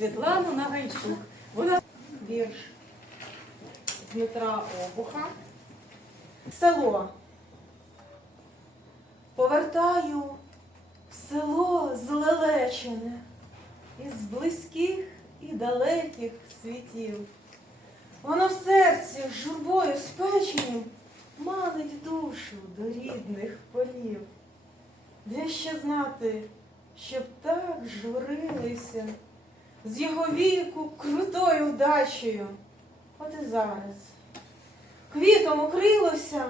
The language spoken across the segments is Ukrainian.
Світлану Нагайчук. Вона вірш Дмитра Обуха. Село. Повертаю в село злелечене із близьких і далеких світів. Воно в серці журбою спеченим манить душу до рідних полів. Де ще знати, щоб так журилися з його віку крутою вдачею. От і зараз. Квітом укрилося,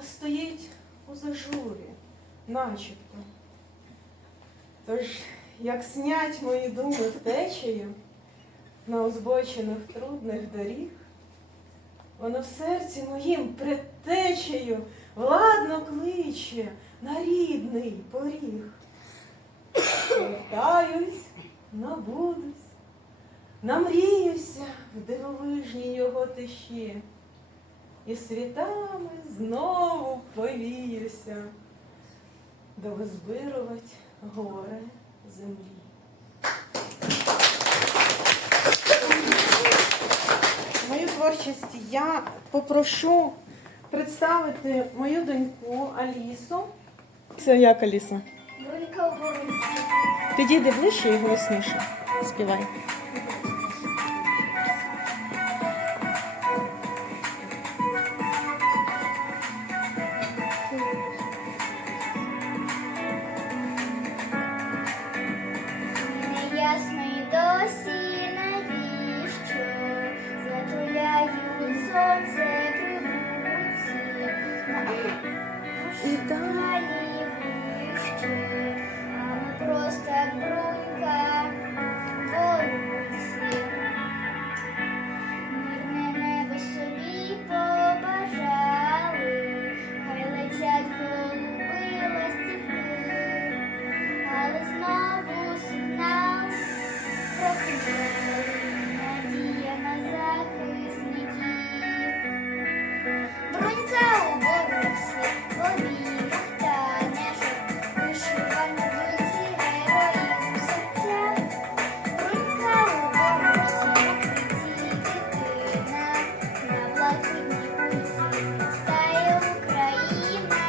а стоїть у зажурі, начебто. Тож, як снять мої думи втечею на узбочених трудних доріг, воно в серці моїм предтечею владно кличе на рідний поріг. Вертаюсь, набудусь, намріюся в дивовижній його тиші, і світами знову повіюся, до визбирувать горе землі. Мою творчість я попрошу представити мою доньку Алісу. Це як Аліса? Донька вулиці. Підійди ближче і голосніше. Співай. Не ясно досі навіщо затуляють сонце прибутці. І Далі вище, надія на захисників. Брунька у борусі, обіймах та нежок, вишивана дульці, героїв серця. Брунька у борусі, квіті дитина, на блакитній пульсі стає Україна.